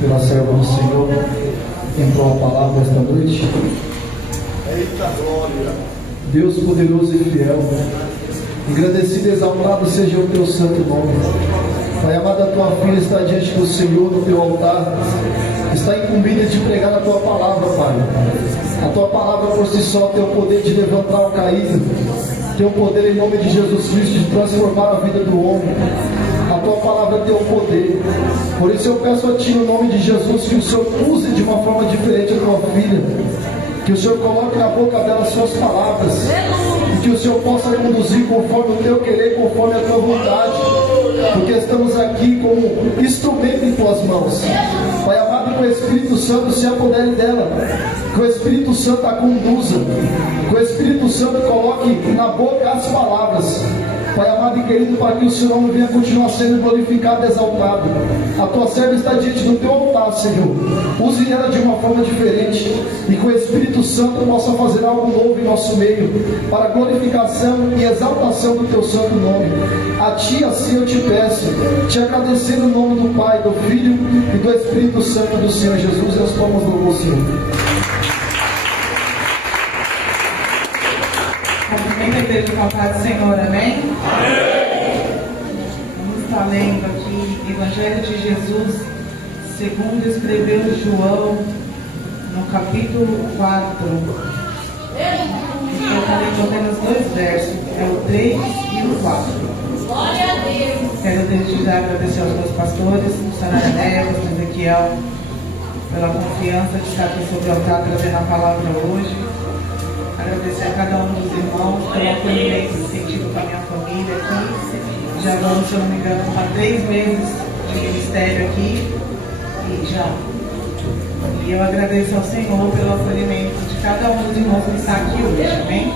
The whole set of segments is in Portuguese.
pela serva do Senhor, entrou a palavra esta noite. Eita glória! Deus poderoso e fiel, agradecido e exaltado seja o teu santo nome. Pai amado, a tua filha está diante do Senhor no teu altar, está incumbida de pregar a tua palavra, Pai. A tua palavra por si só tem o poder de levantar o caído, tem o poder em nome de Jesus Cristo de transformar a vida do homem. A tua palavra tem o poder. Por isso eu peço a ti, no nome de Jesus, que o Senhor use de uma forma diferente a tua filha, que o Senhor coloque na boca dela as suas palavras, e que o Senhor possa conduzir conforme o teu querer, conforme a tua vontade, porque estamos aqui como instrumento em tuas mãos. Pai amado, que o Espírito Santo se apodere dela, que o Espírito Santo a conduza, que o Espírito Santo coloque na boca as palavras, Pai amado e querido, para que o seu nome venha continuar sendo glorificado e exaltado. A tua serva está diante do teu altar, Senhor. Use ela de uma forma diferente, e que o Espírito Santo possa fazer algo novo em nosso meio, para a glorificação e exaltação do teu santo nome. A ti assim eu te peço, te agradecendo no nome do Pai, do Filho e do Espírito Santo do Senhor Jesus. E as palmas do Senhor. Cumprimento a igreja com a paz do Senhor, amém? Vamos estar lendo aqui Evangelho de Jesus, segundo escreveu João, no capítulo 4. Eu estou lendo apenas 2 versos, é o 3 e o 4. Glória a Deus. Quero desde já agradecer aos meus pastores, Missionária Neves, Ezequiel, pela confiança de estar aqui sobre o altar trazendo a palavra hoje. Agradecer a cada um dos irmãos pelo acolhimento sentido com a minha família aqui. Já vamos, se eu não me engano, há 3 meses de ministério aqui. E eu agradeço ao Senhor pelo acolhimento de cada um dos irmãos que está aqui hoje. Amém?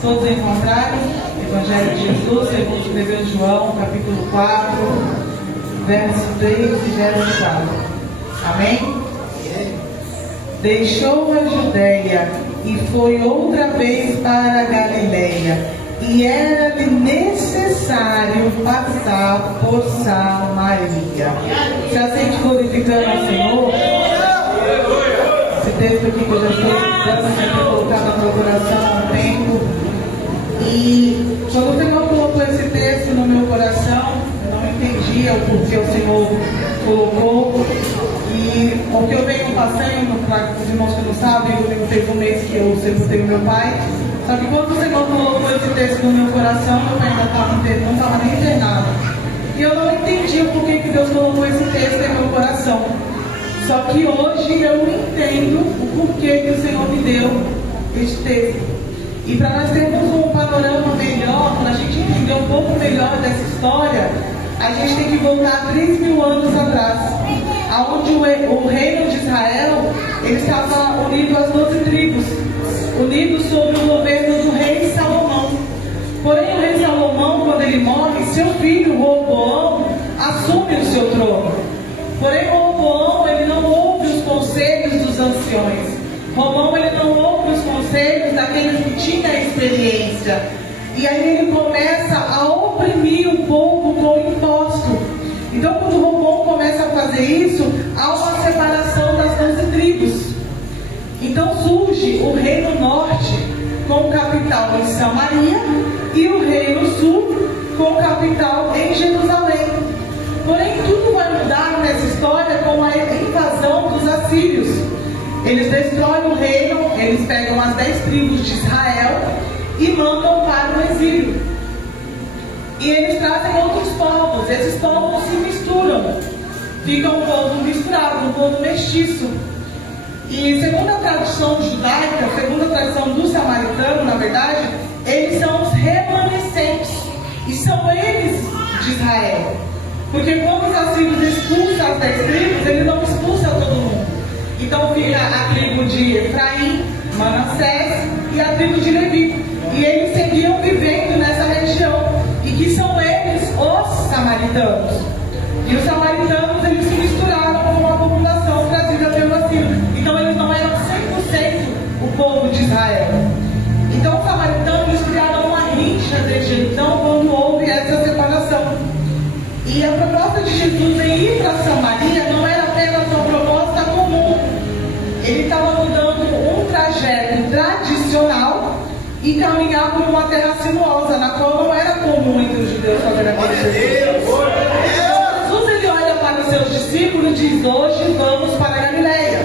Todos encontraram? Evangelho de Jesus, segundo escreveu João, capítulo 4, verso 3 e verso 4. Amém? Deixou a Judéia e foi outra vez para a Galileia, e era-lhe necessário passar por Samaria. Se sente glorificando ao Senhor? Esse texto aqui que eu já estou dando sempre colocado no meu coração há um tempo. E quando o Senhor colocou esse texto no meu coração, eu não entendia o porquê o Senhor colocou. E o que eu venho passando, para os irmãos que não sabem, eu tenho um mês que eu sepultei o meu pai. Só que quando o Senhor colocou esse texto no meu coração, meu pai ainda não estava nem internado. E eu não entendia por que Deus colocou esse texto em meu coração. Só que hoje eu entendo o porquê que o Senhor me deu este texto. E para nós termos um panorama melhor, para a gente entender um pouco melhor dessa história, a gente tem que voltar 3.000 anos atrás, aonde o reino de Israel ele estava unido às 12 tribos, unido sob o governo do rei Salomão. Porém, o rei Salomão, quando ele morre, seu filho Roboão assume o seu trono. Porém, Roboão ele não ouve os conselhos dos anciões. Roboão ele não ouve os conselhos daqueles que tinham experiência. E aí ele começa a oprimir o povo com imposto. Então, quando o Roboão começa a fazer isso, há uma separação das 12 tribos. Então surge o reino norte com capital em Samaria e o reino sul com capital em Jerusalém. Porém, tudo vai mudar nessa história com a invasão dos assírios. Eles destroem o reino, eles pegam as 10 tribos de Israel e mandam para o exílio. E eles trazem outros povos, esses povos se misturam, fica um povo misturado, um povo mestiço. E segundo a tradição judaica, segundo a tradição do samaritano, na verdade, eles são os remanescentes, e são eles de Israel. Porque quando os assírios expulsam as 10 tribos, eles não expulsam todo mundo. Então fica a tribo de Efraim, Manassés e a tribo de Levi. E eles seguiam vivendo nessa região, e que são eles os samaritanos. E os samaritanos eles se misturaram com a população trazida pelo assírio. Então eles não eram 100% o povo de Israel. Então os samaritanos eles criaram uma rixa desde então quando houve essa separação. E a proposta de Jesus em ir para Samaria não era caminhar por uma terra sinuosa, na qual não era comum entre os judeus fazer aquele percurso. Jesus ele olha para os seus discípulos e diz: hoje vamos para a Galileia.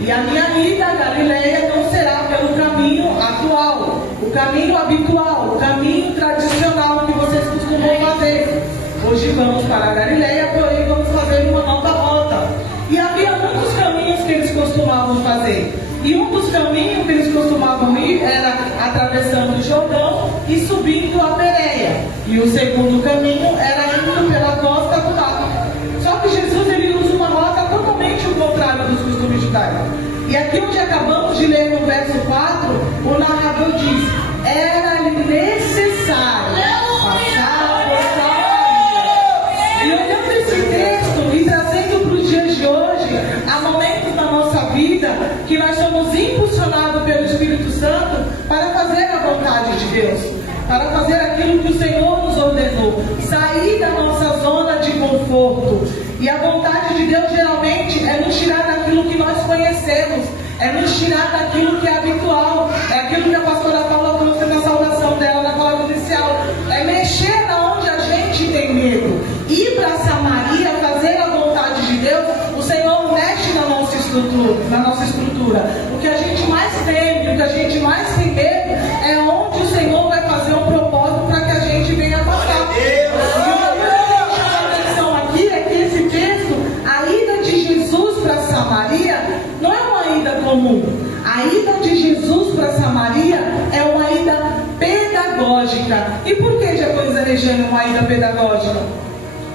E a minha ida à Galileia não será pelo caminho atual, o caminho habitual, o caminho tradicional que vocês costumam fazer. Hoje vamos para a Galileia, porém vamos fazer uma nova rota. E havia muitos caminhos que eles costumavam fazer. E um dos caminhos que eles costumavam ir era atravessando o Jordão e subindo a Pérea. E o segundo caminho era indo pela costa do mar. Só que Jesus ele usa uma rota totalmente o contrário dos costumes judaicos. E aqui onde acabamos de ler no verso 4, o narrador diz: era-lhe necessário passar por Samaria. E olhando esse texto e trazendo para os dias de hoje, há momentos na nossa vida que nós somos impulsionados pelo Espírito Santo para fazer a vontade de Deus, para fazer aquilo que o Senhor nos ordenou, sair da nossa zona de conforto. E a vontade de Deus geralmente é nos tirar daquilo que nós conhecemos, é nos tirar daquilo que é habitual, é aquilo que a pastora Paula trouxe na saudação dela, na palavra inicial, é mexer na onde a gente tem medo. Ir para Samaria, fazer a vontade de Deus, o Senhor mexe na nossa estrutura. O que a gente mais teme, o que a gente mais tem medo, é onde o Senhor vai fazer um propósito para que a gente venha passar. E uma coisa que chama a atenção aqui é que esse texto, a ida de Jesus para Samaria, não é uma ida comum. A ida de Jesus para Samaria é uma ida pedagógica. E por que, Diaconisa Regiane, uma ida pedagógica?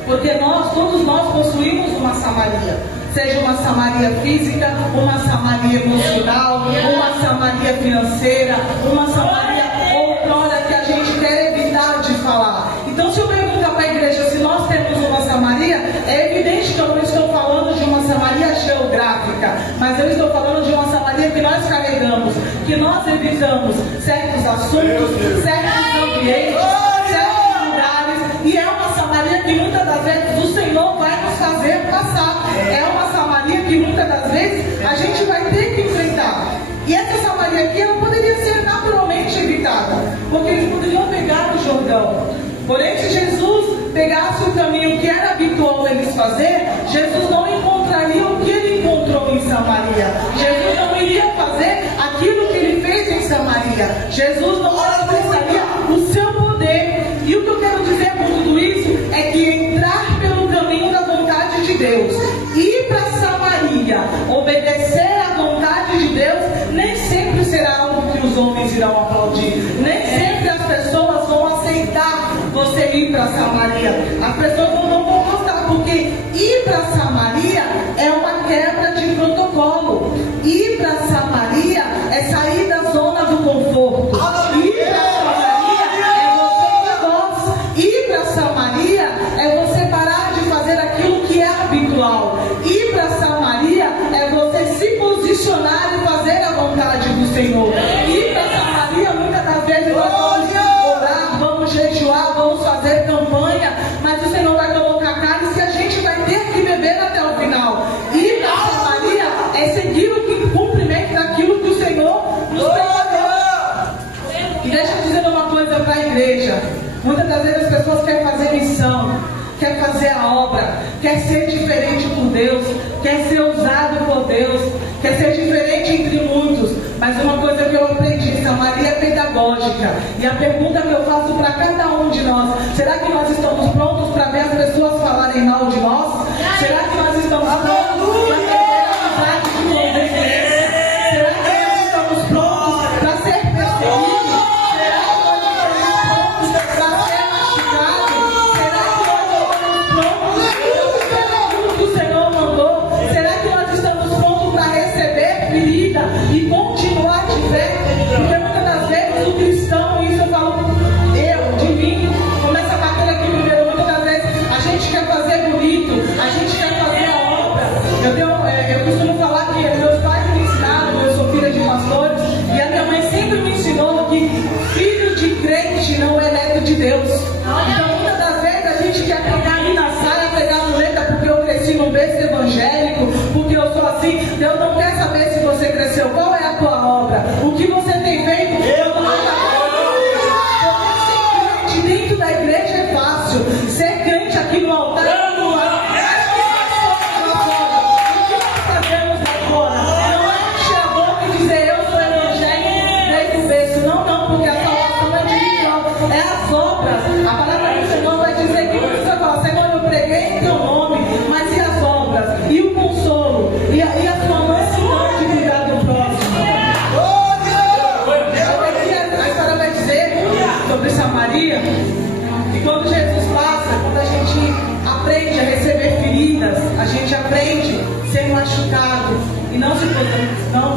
Porque todos nós possuímos uma Samaria. Seja uma Samaria física, uma Samaria emocional, uma Samaria financeira, uma Samaria outrora que a gente quer evitar de falar. Então, se eu perguntar para a igreja se nós temos uma Samaria, é evidente que eu não estou falando de uma Samaria geográfica, mas eu estou falando de uma Samaria que nós carregamos, que nós evitamos certos assuntos, certos ambientes, certos lugares, e é uma Samaria que muitas das vezes o Senhor vai nos fazer passar. É uma Samaria que muitas das vezes a gente vai ter que enfrentar. E essa Samaria aqui ela poderia ser naturalmente evitada, porque eles poderiam pegar o Jordão. Porém, se Jesus pegasse o caminho que era habitual eles fazer, Jesus não encontraria o que ele encontrou em Samaria. Jesus não iria fazer aquilo que ele fez em Samaria. Jesus não manifestaria o seu poder. E o que eu quero dizer com tudo isso é que entrar pelo caminho da vontade de Deus, ir para Samaria, obedecer à vontade de Deus, nem sempre será algo que os homens irão aplaudir. Nem sempre as pessoas vão aceitar você ir para Samaria. As pessoas não vão gostar, porque ir para Samaria é uma quebra de protocolo. Ir para Samaria é sair da zona do conforto. Ir para Ir para Samaria é você parar de fazer aquilo que é habitual. Ir para Samaria é você se posicionar e fazer a vontade do Senhor. Ir para Samaria, muitas das vezes nós vamos orar, vamos jejuar, vamos fazer campanha, mas o Senhor vai colocar cálice e a gente vai ter que beber até o final. Ir para Samaria é seguir o cumprimento daquilo que o Senhor nos preparou. E deixa eu dizer uma coisa para a igreja. Muitas das vezes as pessoas querem fazer missão, quer fazer a obra, quer ser diferente por Deus, quer ser usado por Deus, quer ser diferente entre muitos. Mas uma coisa que eu aprendi, Samaria é pedagógica. E a pergunta que eu faço para cada um de nós: será que nós estamos prontos para ver as pessoas falarem mal de nós? Será que nós estamos prontos para ter a amizade de convivência? Será que nós estamos prontos para ser perseguidos? E continuar de pé, porque muitas das vezes o cristão, isso eu falo, de mim, começa a bater aqui primeiro. Muitas das vezes a gente quer fazer bonito, a gente quer fazer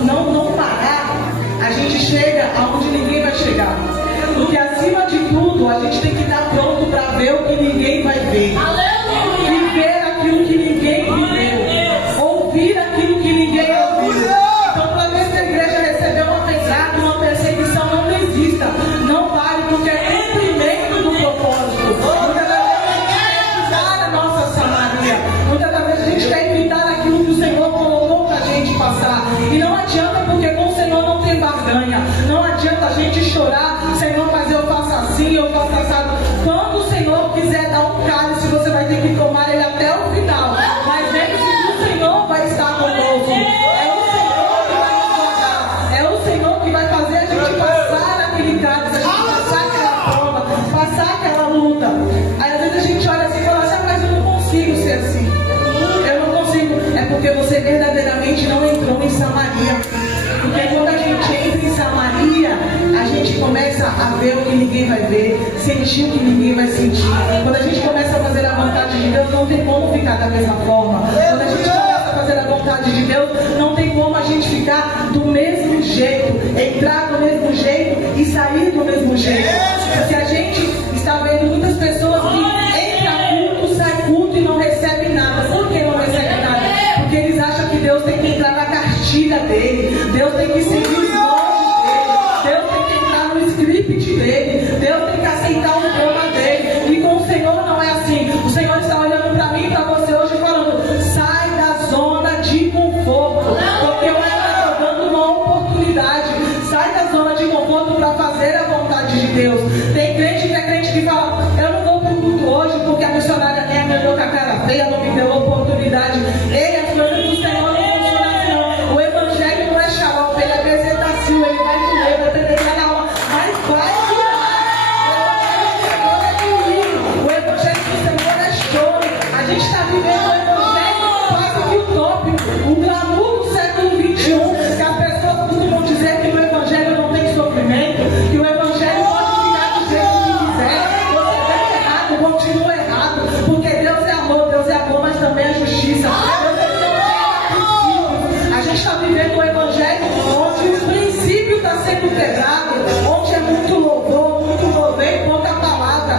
não parar, a gente chega aonde ninguém vai chegar. Porque acima de tudo, a gente tem que estar pronto para ver o que ninguém vai ver. Viver aquilo que ninguém viveu. Ouvir aquilo que ninguém ouviu. Então, para ver se a igreja receber uma pedrada, uma perseguição, não desista. Não pare, porque é cumprimento do propósito. Muitas das vezes a gente quer evitar a nossa Samaria. Muitas das vezes a gente quer evitar aquilo que o Senhor colocou para a gente passar. E não adianta, porque com o Senhor não tem barganha. Não adianta a gente chorar, Senhor, mas eu faço assim, eu faço assado. Quando o Senhor quiser dar um cálice, você vai ter que tomar ele até o final. Mas lembre-se que o Senhor vai estar conosco. É o Senhor que vai nos guardar. É o Senhor que vai fazer a gente passar aquele cálice, a gente passar aquela prova, passar aquela luta. Aí às vezes a gente olha assim e fala assim, mas eu não consigo ser assim. Eu não consigo. É porque você verdadeiramente não entrou em Samaria. Porque quando a gente entra em Samaria, a gente começa a ver o que ninguém vai ver, sentir o que ninguém vai sentir. Quando a gente começa a fazer a vontade de Deus, não tem como ficar da mesma forma. Quando a gente começa a fazer a vontade de Deus, não tem como a gente ficar do mesmo jeito, entrar do mesmo jeito e sair do mesmo jeito. Porque a gente está vendo muitas pessoas que entram culto, sai culto e não recebem nada. Por que não recebem nada? Porque eles acham que Deus tem que entrar na cartilha dele, Deus tem que seguir os moldes dele, Deus tem que entrar no script dele, Deus tem que aceitar o programa dele. E com o Senhor não é assim. O Senhor está olhando para mim e para você hoje falando, sai da zona de conforto, porque eu estou dando uma oportunidade. Sai da zona de conforto para fazer a vontade de Deus. Tem crente que é crente que fala, eu não vou para o culto hoje porque a missionária nem me olhou com a cara feia, não me deu oportunidade. Ei, as coisas do Senhor não funcionam assim não. O evangelho não é xarope, ele é bezetacil, ele vai doer, vai ter na alma, mas vai doer. O evangelho do Senhor é choro. A gente está vivendo o evangelho quase que utópico, o glamour do século XXI, que as pessoas costumam dizer que no evangelho não tem sofrimento, que o evangelho pode ficar do jeito que quiser. Você está errado, continua errado, porque Deus é amor, mas também é justiça. A gente está vivendo um evangelho onde o princípio está sendo quebrado, onde é muito louvor, muito louvor, pouca palavra.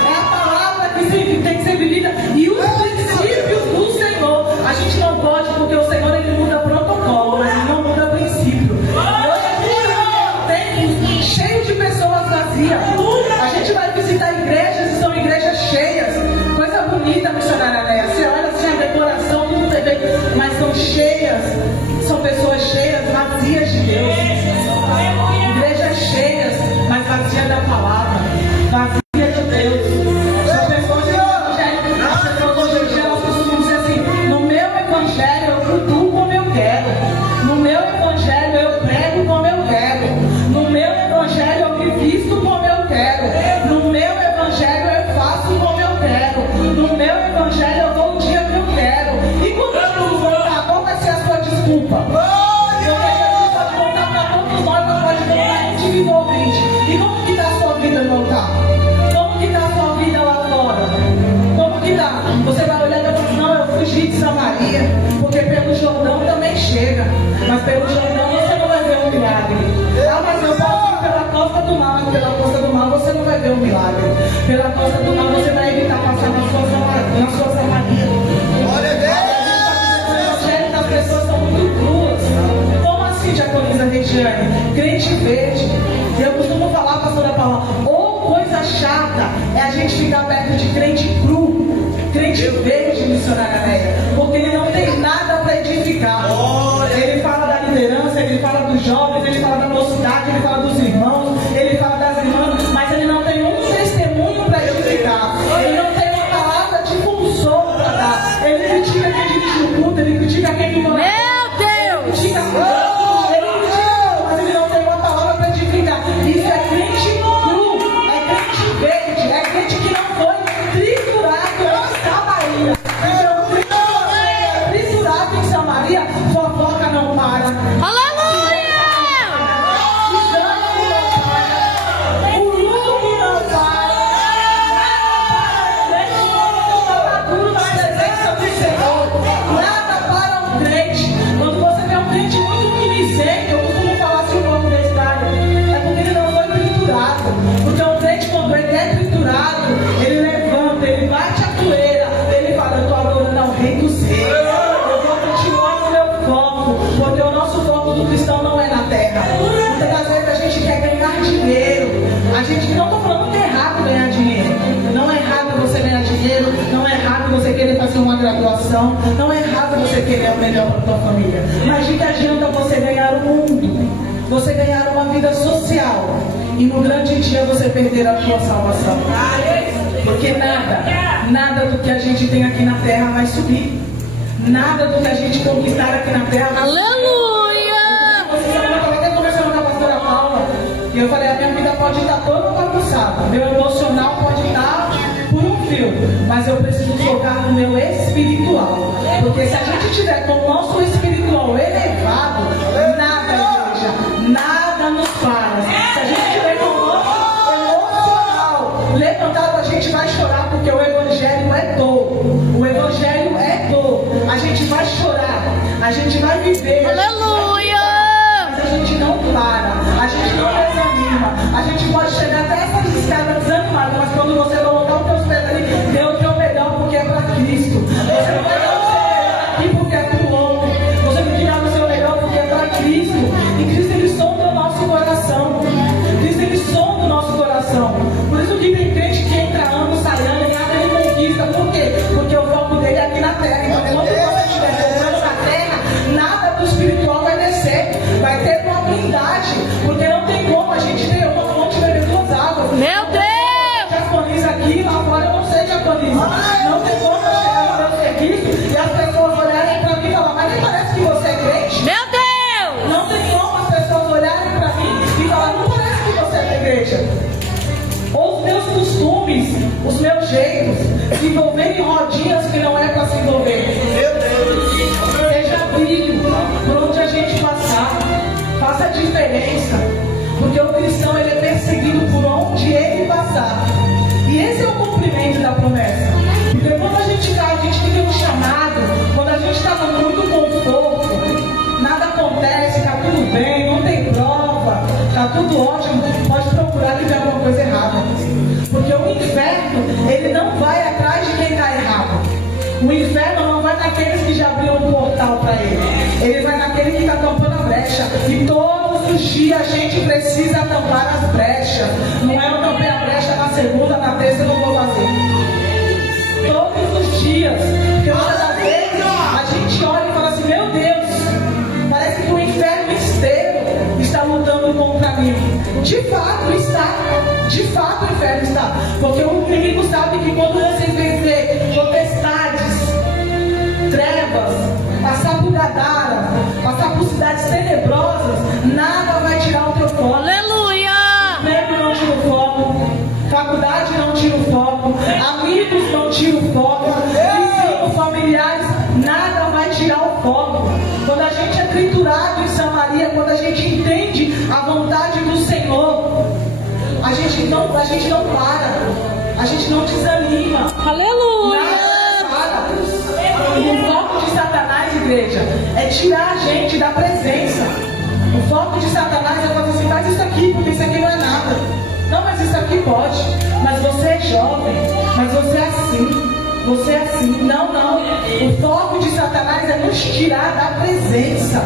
É a palavra que tem que ser vivida. E os princípios do Senhor, a gente não pode, porque o Senhor ele muda protocolo, mas ele não muda princípio. E hoje a gente tem cheio de pessoas vazias. A gente vai visitar igrejas e são igrejas cheias. Coisa bonita, missionária Leia. Você olha assim a decoração, tudo perfeito, mas são cheias. São pessoas cheias, vazias de Deus. Igrejas cheias, mas vazias da palavra. Vazias de Deus. São pessoas de evangelho. As pessoas hoje em dia elas costumam dizer assim: no meu evangelho eu flutuo como eu quero. No meu evangelho eu prego como eu quero. No meu evangelho eu me visto como eu quero. No meu evangelho eu faço como eu quero. No meu evangelho eu vou o dia que eu quero. E quando Jesus voltar, qual vai ser a sua desculpa? Porque Jesus pode voltar para todos nós, mas pode voltar individualmente. E como que está a sua vida no altar? Como que está a sua vida lá fora? Como que está? Você vai olhar e vai falar, não, eu fugi de Samaria, porque pelo Jordão também chega. Mas pelo Jordão você não vai ver um milagre. Ah, mas eu posso ir pela costa do mar. Pela costa do mar você não vai ver um milagre. Pela costa do mar você vai evitar passar na sua Samaria. Glória a Deus! O evangelho das pessoas são muito cruas. Como assim, diaconisa Regiane? Crente verde. E eu costumo falar, pastora Paula, ou coisa chata é a gente ficar perto de crente cru, crente verde, missionária Neia, porque ele não tem nada para edificar. Ele fala da liderança, ele fala dos jovens, ele fala da mocidade, ele fala dos irmãos, ele fala das irmãs, mas ele não tem um testemunho para edificar. Ele não tem uma palavra de consolo para dar. Ele critica quem dirige o culto, ele critica quem que mora. Ele critica mas ele não tem uma palavra para edificar. Isso é crente cru, é crente verde, é crente que não foi triturado em Samaria. Então, graduação, não é errado você querer o melhor para a tua família. Mas de que adianta você ganhar o mundo, você ganhar uma vida social e no grande dia você perder a tua salvação? Porque nada do que a gente tem aqui na terra vai subir. Nada do que a gente conquistar aqui na terra vai subir. Aleluia! Eu estava até conversando com a pastora Paula e eu falei, a minha vida pode estar toda bagunçada, meu emocional pode estar por um fio, mas eu preciso focar no meu espiritual. Porque se a gente tiver com o nosso espiritual elevado, nada, igreja, nada nos para. Se a gente tiver com o nosso emocional levantado, a gente vai chorar, porque o evangelho é dor. O evangelho é dor. A gente vai chorar, a gente vai viver. Aleluia! Mas a gente não para, a gente não desanima. A gente pode chegar até essa escada desanimada, mas quando você colocar os teus pés ali, dê o teu melhor, porque é para Cristo. Você não vai dar o seu melhor aqui porque é para o homem. Você tem que dar o seu melhor porque é para Cristo. E Cristo, ele sonda o nosso coração. Cristo, ele sonda o nosso coração. Por isso que tem crente que entra ano, sai ano e nada ele conquista. Por quê? Porque o foco dele é aqui na terra. Então, quando você estiver comprando na terra, nada do espiritual vai descer. Vai ter uma blindagem. Porque não tem como a gente ter uma fonte de beber duas águas. Meu Deus! Japoniza aqui, lá fora eu não sei japoniza. Não tem como eu chegar no meu serviço e as pessoas olharem para mim e falar, mas nem parece que você é crente. Meu Deus! Não tem como as pessoas olharem para mim e falar, não parece que você é da igreja. Ou os meus costumes, os meus jeitos, se envolver em rodinhas que não é para se envolver. Seja brilho por onde a gente passar, faça a diferença, porque o cristão ele é perseguido por onde ele passar. E esse é o cumprimento da promessa. Porque quando a gente tem um chamado, quando a gente está com muito conforto, nada acontece, está tudo bem, não tem prova, está tudo ótimo, pode procurar que tem alguma coisa errada. Porque o inferno, ele não vai atrás de quem está errado. O inferno não vai naqueles que já abriram um portal para ele. Ele vai naquele que está tampando a brecha. E todos os dias a gente precisa tampar as brechas. Não é eu tampei a brecha na segunda, na terça eu não vou fazer. Todos os dias. Porque muitas das vezes a gente olha e fala assim, meu Deus, parece que o inferno inteiro está lutando contra mim. De fato está. De fato o inferno está. Porque o inimigo sabe que quando você vencer potestades, trevas, passar por Gadara, passar por cidades tenebrosas, nada vai tirar o teu foco. Aleluia! Emprego não tira o foco, faculdade não tira o foco, amigos não tiram o foco, vizinhos, familiares, nada vai tirar o foco. Quando a gente é triturado em Samaria, quando a gente entende a vontade do Senhor, a gente não para, a gente não desanima. Aleluia! O foco de Satanás, igreja, é tirar a gente da presença. O foco de Satanás é fazer assim, faz isso aqui, porque isso aqui não é nada. Não, mas isso aqui pode. Mas você é jovem, mas você é assim. Você é assim. Não, não. O foco de Satanás é nos tirar da presença.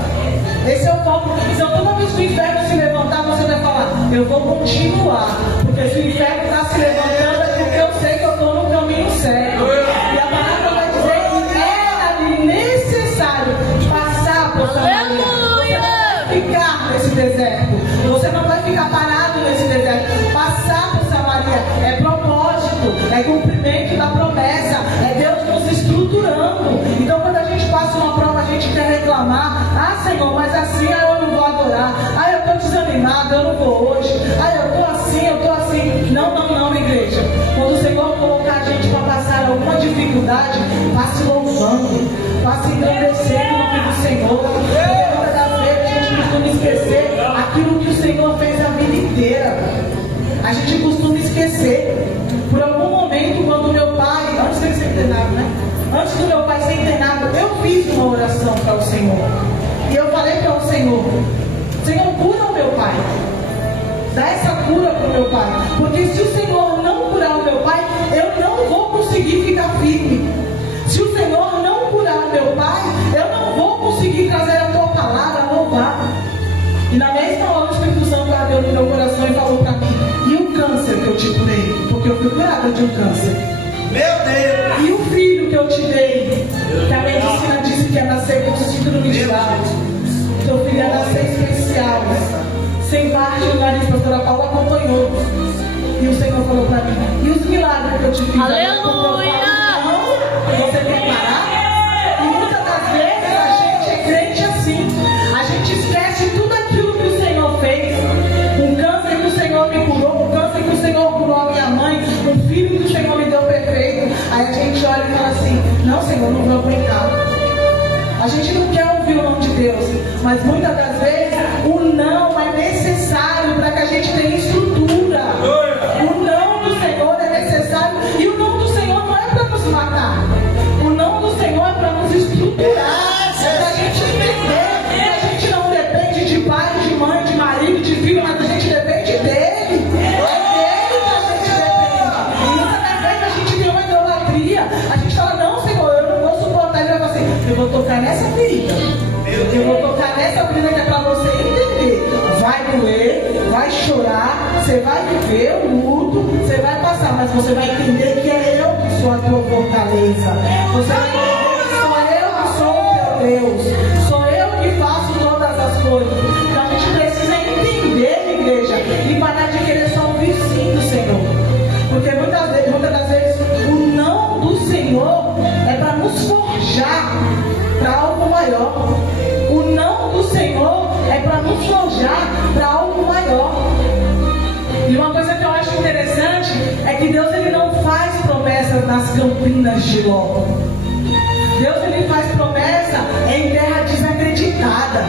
Esse é o foco. Então toda vez que o inferno se levantar, você vai falar, eu vou continuar. Porque se o inferno está se levantando, é porque eu sei que eu estou no caminho certo. E a palavra vai dizer que era necessário passar por Samaria. Você não vai ficar nesse deserto. Você não vai ficar parado nesse deserto. Passar por Samaria é propósito, é cumprimento da promessa, é Deus nos estruturando. Então quando a gente passa uma prova, a gente quer reclamar, ah Senhor, mas assim eu não vou adorar, ah eu estou desanimado, eu não vou hoje, ah eu estou assim, eu estou assim. Não, não, não, igreja. Quando o Senhor colocar a gente para passar alguma dificuldade, passe louvando, passe engrandecendo o nome do Senhor. Porque muitas das vezes a gente costuma esquecer aquilo que o Senhor fez a vida inteira. A gente costuma esquecer. Por algum momento, quando meu pai, antes dele ser internado, né? Antes do meu pai ser internado, eu fiz uma oração para o Senhor. E eu falei para o Senhor, Senhor, cura o meu pai. Dá essa cura para o meu pai. Porque se o Senhor não curar o meu pai, eu não vou conseguir ficar firme. Se o Senhor não curar o meu pai, eu não vou conseguir trazer a tua palavra, louvar. E na mesma hora o Espírito Santo ardeu no meu coração e falou para mim, e o câncer que eu te curei? Porque eu fui curada de um câncer. Meu Deus! E o filho que eu te dei? nascer com síndrome de Down. Teu filho ia nascer especial. Sem parte do nariz, a pastora Paula acompanhou. E o Senhor falou para mim: e os milagres que eu te fiz? Aleluia! Você quer parar? E muitas das vezes a gente é crente assim. A gente esquece tudo aquilo que o Senhor fez. Um câncer que o Senhor me curou, um câncer que o Senhor curou a minha mãe, um filho que o Senhor me deu perfeito. Aí a gente olha e fala assim: não, Senhor, não vou aguentar. A gente não quer ouvir o nome de Deus, mas muitas das vezes o não é necessário para que a gente tenha estrutura. O não do Senhor é necessário, e o não do Senhor não é para nos matar. O não do Senhor é para nos estruturar, é para a gente entender que a gente não depende de pai, de mãe, de marido, de filho, mas a gente depende dele. É dele que a gente depende. E muitas das vezes a gente tem uma idolatria. A gente fala: não, Senhor, eu não vou suportar. Ele vai falar assim: eu vou tocar nessa ferida. Eu vou tocar nessa ferida que é para você entender. Vai doer, vai chorar, você vai viver o luto, você vai passar, mas você vai entender que é eu que sou a tua fortaleza. Você vai entender que sou eu que sou o teu Deus. Sou eu que faço todas as coisas. Então a gente precisa entender, igreja, e parar de querer só ouvir sim do Senhor. Porque muitas das vezes o não do Senhor é para nos forjar para algo maior. O não do Senhor é para nos forjar para algo maior. E uma coisa que eu acho interessante é que Deus, ele não faz promessas nas campinas de Ló. Deus, ele faz promessa em terra desacreditada.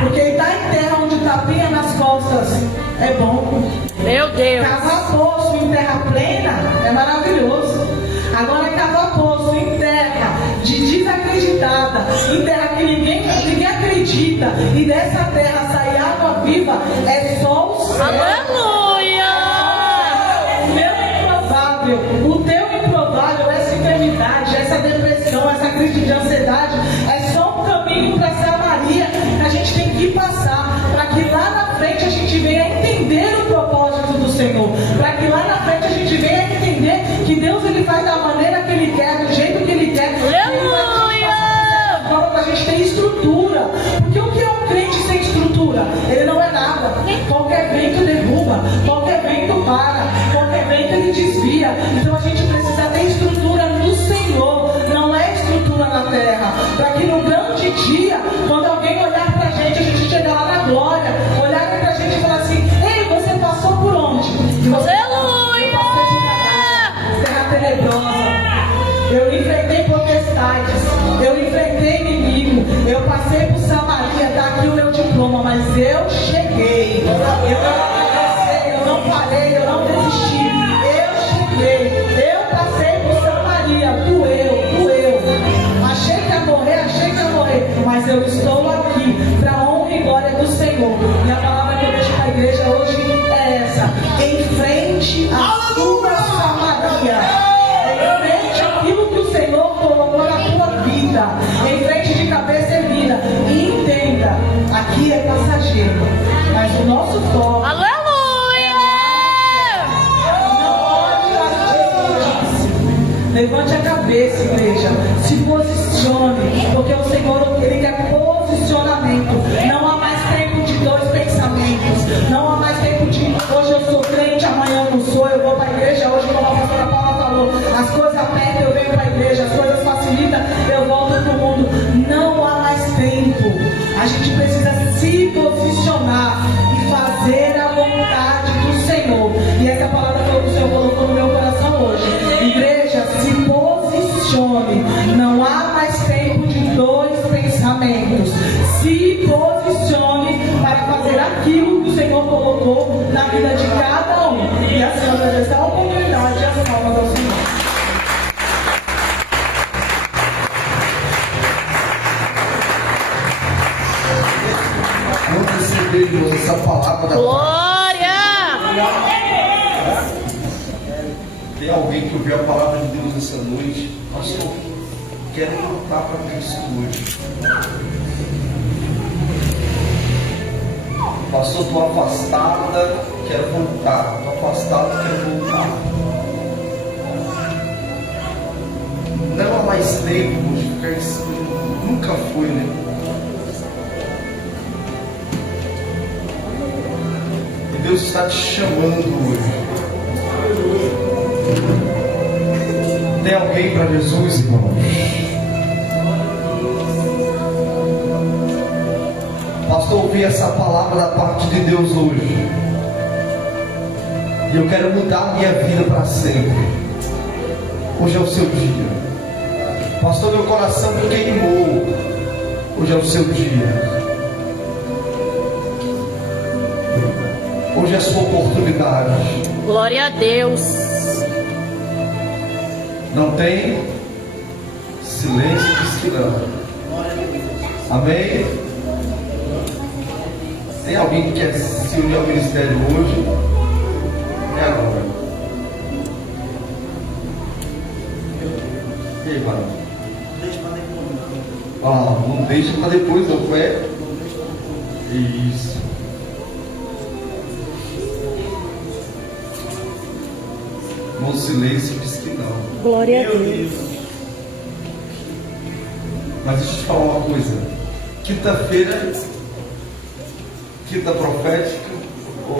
Porque estar em terra onde tapinha nas costas é bom. Meu Deus! Cavar poço em terra plena é maravilhoso. Agora, cavar poço em terra desacreditada, em terra que ninguém acredita, e dessa terra sair água viva, é só o céu. Aleluia! O meu é improvável, o teu é improvável, essa enfermidade, essa depressão, essa crise de ansiedade, é só um caminho para Samaria que a gente tem que passar, para que lá na frente a gente venha entender o propósito do Senhor, para que lá na frente a gente venha entender que Deus, ele faz da maneira que ele quer, do jeito que ele quer. Para a gente ter estrutura. Porque o que é um crente sem estrutura? Ele não é nada. Qualquer vento derruba, qualquer vento para, qualquer vento ele desvia. Então a gente precisa ter estrutura no Senhor, não é estrutura na terra. Para que no grande dia, quando alguém olhar para a gente chegar lá na glória, olhar para a gente e falar assim: ei, você passou por onde? E você terra tenebrosa. Eu enfrentei potestades, eu enfrentei inimigo, eu passei por Samaria, está aqui o meu diploma, mas eu cheguei. Eu não avancei, eu não parei, eu não desisti. Eu cheguei, eu passei por Samaria, doeu. Achei que ia morrer, mas eu estou aqui para a honra e glória do Senhor. E a palavra que eu deixo para a igreja hoje é essa: enfrente a sua Samaria. Enfrente aquilo que o Senhor colocou na tua vida. Enfrente de cabeça erguida. E entenda: aqui é passageiro, mas o nosso foco. Aleluia! Não pode fazer. Levante a cabeça, igreja. Se posicione, porque o Senhor, ele quer posicionamento. Não há mais tempo de dois pensamentos. Não há mais tempo de hoje eu sou crente, amanhã eu não sou. Eu vou para a igreja hoje, como a pastora Paula falou. As coisas apertam, eu venho para a igreja. As coisas facilitam, eu volto para o mundo. Não há mais tempo. A gente precisa se posicionar e fazer a vontade do Senhor. E essa palavra que o Senhor colocou no meu coração hoje. Igreja, se posicione. Não há mais tempo de dois pensamentos. Se posicione para fazer aquilo que o Senhor colocou na vida de cada um. E assim, nós vamos dar a oportunidade às palmas ao Senhor. Vamos receber essa palavra da Glória! Tem alguém que ouviu a palavra de Deus essa noite? Pastor, quero voltar para Cristo hoje. Pastor, estou afastada, quero voltar. Estou afastado, quero voltar. Não há mais tempo de ficar Nunca foi, né? E Deus está te chamando hoje. Tem alguém para Jesus, irmãos? Pastor, ouvi essa palavra da parte de Deus hoje. E eu quero mudar a minha vida para sempre. Hoje é o seu dia. Pastor, meu coração me queimou. Hoje é o seu dia. Hoje é a sua oportunidade. Glória a Deus. Não tem silêncio diz que não. Amém? Tem alguém que quer se unir ao ministério hoje? É agora. E aí, varão? Não deixa para depois, não é? Isso. No silêncio diz que não. Glória a Deus. Mas deixa eu te falar uma coisa. Quinta-feira, quinta profética,